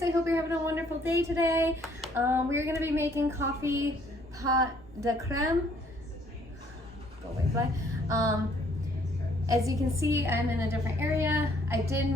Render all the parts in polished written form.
guys, I hope you're having a wonderful day today. We're gonna be making coffee pot de creme. Go away, fly. As you can see, I'm in a different area. I did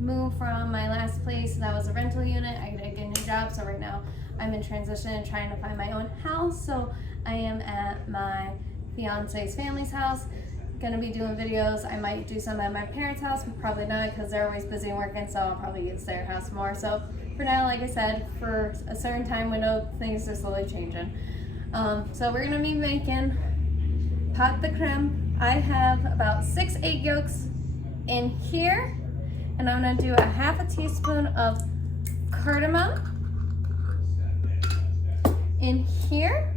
move from my last place. That was a rental unit. I did get a new job, so right now I'm in transition and trying to find my own house. So I am at my fiance's family's house. Gonna be doing videos. I might do some at my parents' house, but probably not because they're always busy working, so I'll probably use their house more. So for now, like I said, for a certain time window, things are slowly changing. So we're gonna be making pot de creme. I have about 6 egg yolks in here, and I'm gonna do a half a teaspoon of cardamom in here.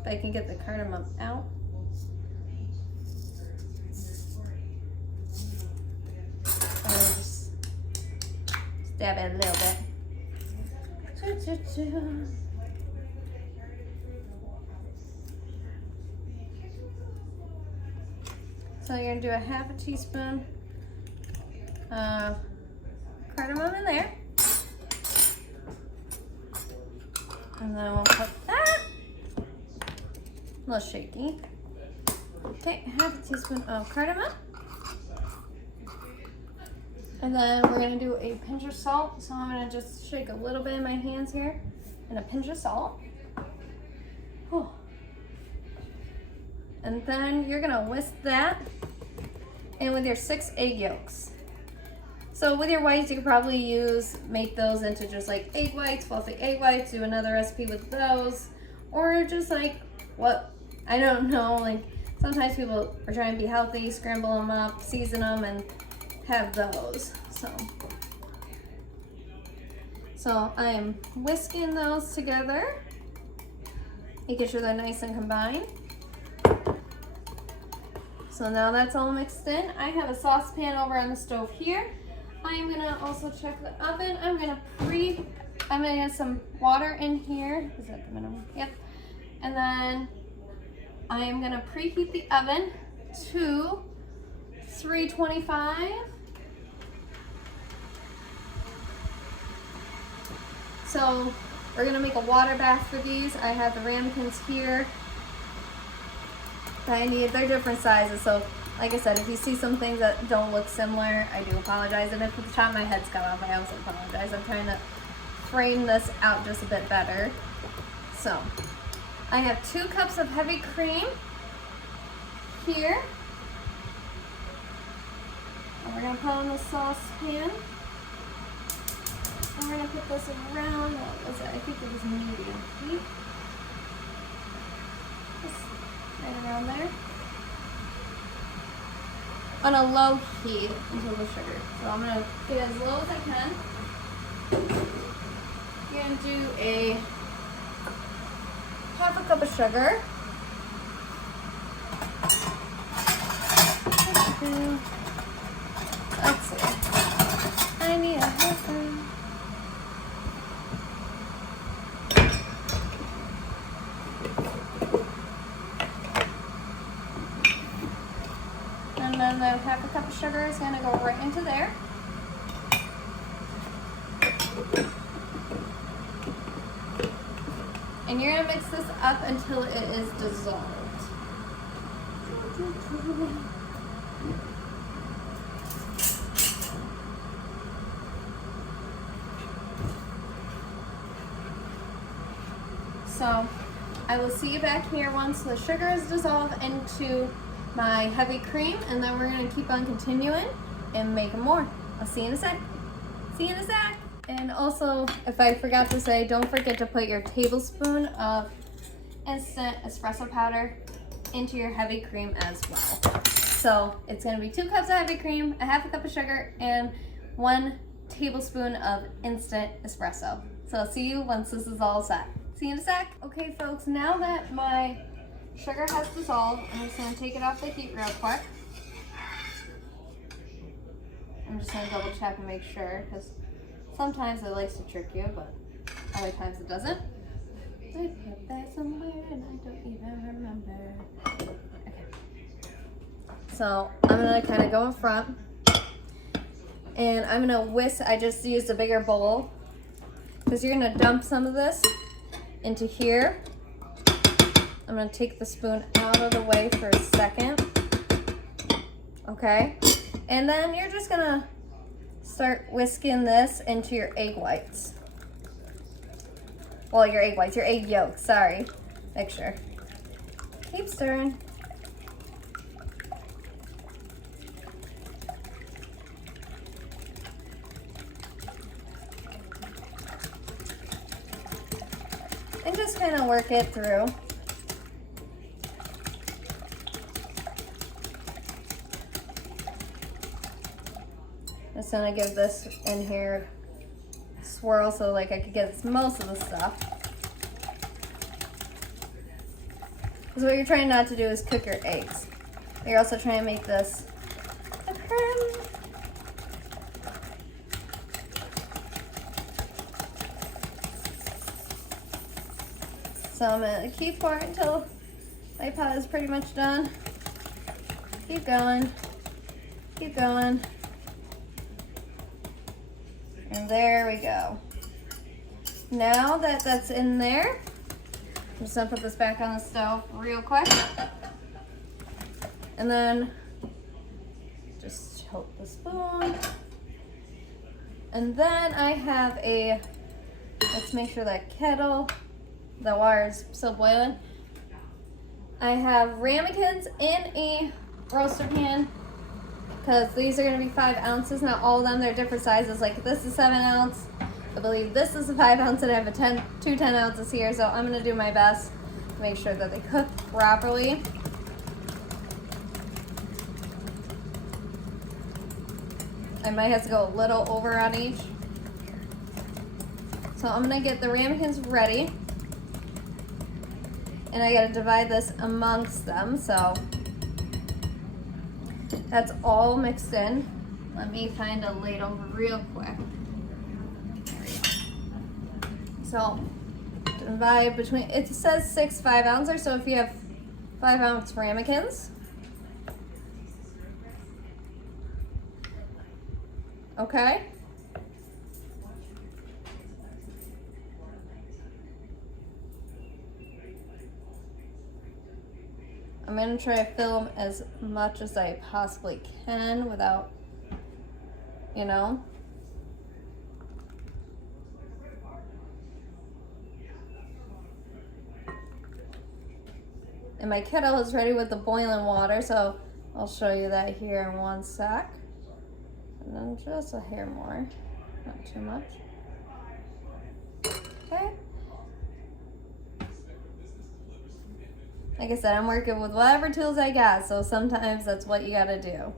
If I can get the cardamom out. I'll just stab it a little bit. So you're gonna do a half a teaspoon of cardamom in there. And then we'll put that. A little shaky. Okay, half a teaspoon of cardamom. And then we're gonna do a pinch of salt. So I'm gonna just shake a little bit in my hands here. And a pinch of salt. Whew. And then you're gonna whisk that in with your 6 egg yolks. So with your whites, you could probably make those into just like egg whites, fluffy egg whites, do another recipe with those, or just like what, I don't know, like sometimes people are trying to be healthy, scramble them up, season them, and have those. So I'm whisking those together, making sure they're nice and combined. So now that's all mixed in. I have a saucepan over on the stove here. I'm gonna also check the oven. I'm gonna get some water in here. Is that the minimum? Yep. And then I am gonna preheat the oven to 325. So we're gonna make a water bath for these. I have the ramekins here. They're different sizes, so like I said, if you see some things that don't look similar, I do apologize. And if the top of my head's cut off, I also apologize. I'm trying to frame this out just a bit better. So I have 2 cups of heavy cream here. And we're gonna put on the saucepan. And we're gonna put this around, what was it? I think it was medium heat. Right around there. On a low heat until the sugar. So I'm gonna get as low as I can. You're gonna do a half a cup of sugar. Let's see. I need a half a. And then the half a cup of sugar is going to go right into there. And you're going to mix this up until it is dissolved. So I will see you back here once the sugar is dissolved into my heavy cream, and then we're gonna keep on continuing and making more. I'll see you in a sec. See you in a sec. And also, if I forgot to say, don't forget to put your tablespoon of instant espresso powder into your heavy cream as well. So it's gonna be 2 cups of heavy cream, a half a cup of sugar, and 1 tablespoon of instant espresso. So I'll see you once this is all set. See you in a sec. Okay folks, now that my sugar has dissolved, I'm just going to take it off the heat real quick. I'm just going to double check and make sure, because sometimes it likes to trick you, but other times it doesn't. I put that somewhere and I don't even remember. Okay. So I'm going to kind of go in front And I'm gonna whisk, I just used a bigger bowl because you're gonna dump some of this into here. I'm gonna take the spoon out of the way for a second. Okay, and then you're just gonna start whisking this into your egg whites. Well, your egg whites, your egg yolks, sorry. Make sure. Keep stirring. And just kind of work it through. Just gonna give this in here a swirl so like I could get most of the stuff. Because what you're trying not to do is cook your eggs. You're also trying to make this a creme. So I'm gonna keep pouring until my pot is pretty much done. Keep going, keep going. And there we go. Now that that's in there, I'm just gonna put this back on the stove real quick. And then just tilt the spoon. And then I have a, let's make sure that kettle, the water is still boiling. I have ramekins in a roaster pan because these are going to be 5 ounces. Not all of them, they're different sizes. Like this is 7 ounce. I believe this is a 5 ounce, and I have two 10 ounces here. So I'm going to do my best to make sure that they cook properly. I might have to go a little over on each. So I'm going to get the ramekins ready. And I got to divide this amongst them. So that's all mixed in. Let me find a ladle real quick. There we go. So divide between, it says 6 5 ounces, so if you have 5 ounce ramekins. Okay. I'm going to try to film as much as I possibly can without, you know. And my kettle is ready with the boiling water, so I'll show you that here in 1 sec. And then just a hair more, not too much. Okay. Like I said, I'm working with whatever tools I got, so sometimes that's what you gotta do.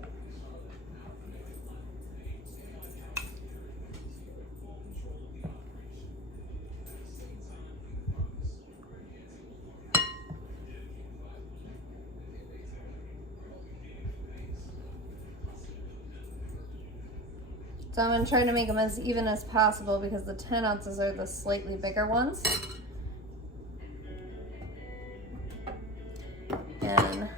So I'm gonna try to make them as even as possible because the 10 ounces are the slightly bigger ones. And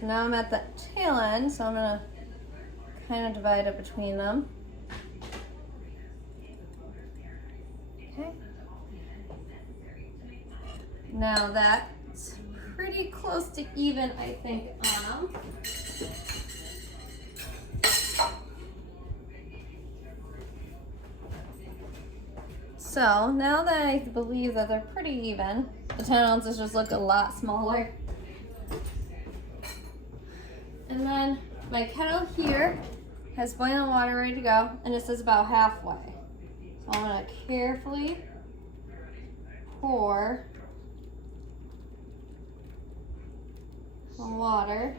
so now I'm at the tail end, so I'm gonna kind of divide it between them. Okay. Now that's pretty close to even, I think, on them. So now that I believe that they're pretty even, the 10 ounces just look a lot smaller. And then my kettle here has boiling water ready to go, and this is about halfway. So I'm gonna carefully pour the water.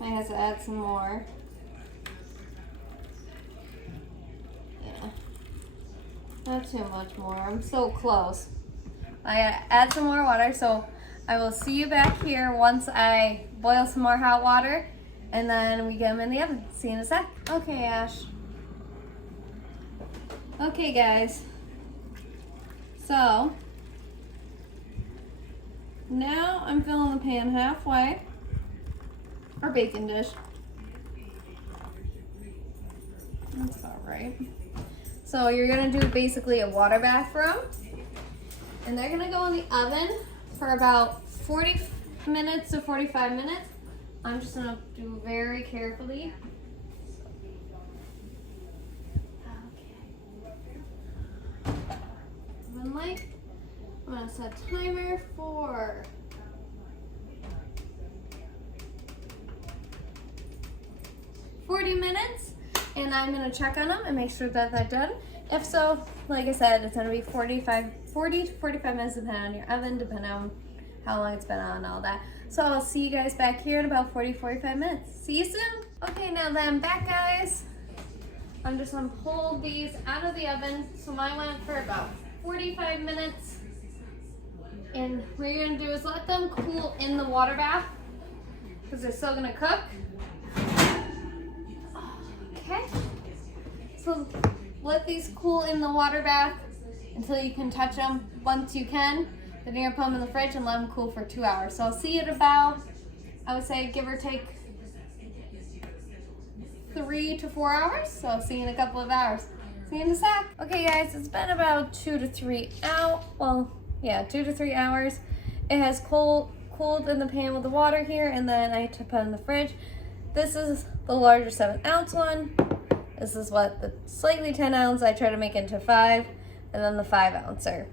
I have to add some more. Yeah. Not too much more. I'm so close. I gotta add some more water, so I will see you back here once I boil some more hot water, and then we get them in the oven. See you in a sec. Okay, Ash. Okay, guys. So now I'm filling the pan halfway, or baking dish. That's about right. So you're gonna do basically a water bath for them, and they're gonna go in the oven for about 40 minutes to 45 minutes. I'm just gonna do very carefully. Okay. Oven light. I'm gonna set timer for 40 minutes, and I'm gonna check on them and make sure that they're done. If so, like I said, it's gonna be 40 to 45 minutes depending on your oven, depending on how long it's been on and all that. So I'll see you guys back here in about 45 minutes. See you soon. Okay, now that I'm back, guys, I'm just gonna pull these out of the oven. So mine went for about 45 minutes. And what you're gonna do is let them cool in the water bath because they're still gonna cook. Okay, so let these cool in the water bath until you can touch them. Once you can, then you're gonna put them in the fridge and let them cool for 2 hours. So I'll see you at about, I would say, give or take 3 to 4 hours. So I'll see you in a couple of hours. See you in a sec. Okay, guys, it's been about 2 to 3 hours. Well, yeah, 2 to 3 hours. It has cooled in the pan with the water here, and then I had to put it in the fridge. This is the larger 7-ounce one. This is what the slightly 10-ounce I try to make into 5, and then the 5-ouncer.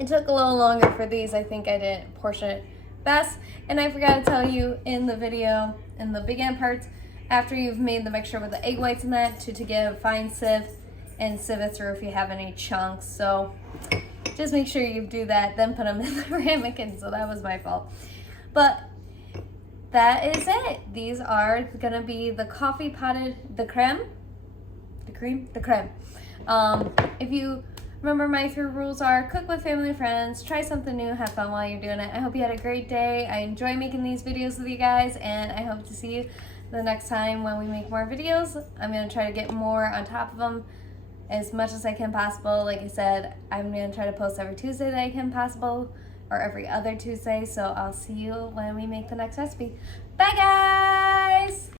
It took a little longer for these. I think I didn't portion it best, and I forgot to tell you in the video, in the beginning parts, after you've made the mixture with the egg whites in that, to get a fine sieve and sieve it through if you have any chunks. So just make sure you do that, then put them in the ramekins. So that was my fault. But that is it. These are gonna be the coffee potted, the creme. If you remember, my 3 rules are: cook with family and friends, try something new, have fun while you're doing it. I hope you had a great day. I enjoy making these videos with you guys, and I hope to see you the next time when we make more videos. I'm gonna try to get more on top of them as much as I can possible. Like I said, I'm gonna try to post every Tuesday that I can possible, or every other Tuesday. So I'll see you when we make the next recipe. Bye, guys!